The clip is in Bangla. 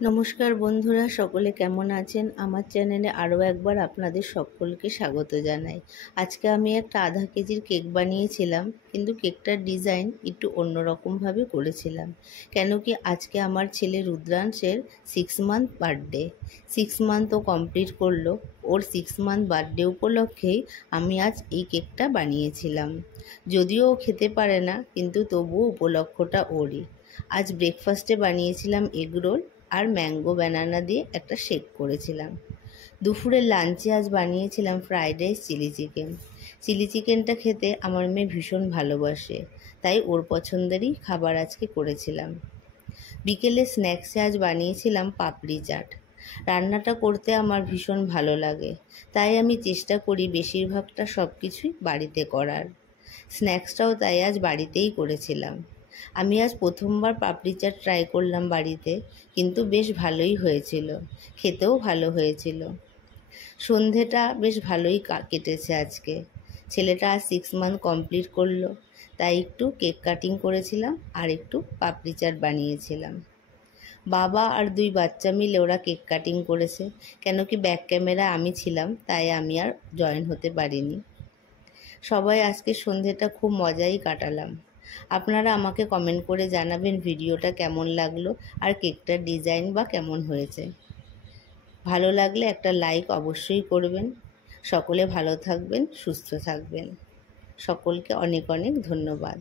নমস্কার বন্ধুরা, সকলে কেমন আছেন? আমার চ্যানেলে আরও একবার আপনাদের সকলকে স্বাগত জানাই। আজকে আমি একটা আধা কেজির কেক বানিয়েছিলাম, কিন্তু কেকটার ডিজাইন একটু অন্যরকমভাবে করেছিলাম। কেন কি আজকে আমার ছেলে রুদ্রাংশের 6 মান্থ বার্থডে। 6 মান্থ ও কমপ্লিট করলো। ওর 6 মান্থ বার্থডে উপলক্ষেই আমি আজ এই কেকটা বানিয়েছিলাম। যদিও ও খেতে পারে না, কিন্তু তবুও উপলক্ষটা ওরই। আজ ব্রেকফাস্টে বানিয়েছিলাম এগ রোল আর ম্যাঙ্গো ব্যানানা দিয়ে একটা শেক করেছিলাম। দুপুরের লাঞ্চে আজ বানিয়েছিলাম ফ্রাইড রাইস চিলি চিকেনটা খেতে আমার মেয়ে ভীষণ ভালোবাসে, তাই ওর পছন্দেরই খাবার আজকে করেছিলাম। বিকেলে স্ন্যাক্সে আজ বানিয়েছিলাম পাপড়ি চাট। রান্নাটা করতে আমার ভীষণ ভালো লাগে, তাই আমি চেষ্টা করি বেশিরভাগটা সব কিছুই বাড়িতে করার। স্ন্যাক্সটাও তাই আজ বাড়িতেই করেছিলাম। আমি আজ প্রথমবার পাপড়ি চাট ট্রাই করলাম বাড়িতে, কিন্তু বেশ ভালোই হয়েছিল, খেতেও ভালো হয়েছিল। সন্ধেটা বেশ ভালোই কেটেছে আজকে। ছেলেটা আজ 6 মান্থ কমপ্লিট করলো, তাই একটু কেক কাটিং করেছিলাম আর একটু পাপড়ি চাট বানিয়েছিলাম। বাবা আর 2 বাচ্চা মিলে ওরা কেক কাটিং করেছে। কেন কি ব্যাক ক্যামেরা আমি ছিলাম, তাই আমি আর জয়েন হতে পারিনি। সবাই আজকে সন্ধেটা খুব মজাই কাটালাম। আপনারা আমাকে কমেন্ট করে জানাবেন ভিডিওটা কেমন লাগলো আর কেকটার ডিজাইন বা কেমন হয়েছে। ভালো লাগলে একটা লাইক অবশ্যই করবেন। সকলে ভালো থাকবেন, সুস্থ থাকবেন। সকলকে অনেক অনেক ধন্যবাদ।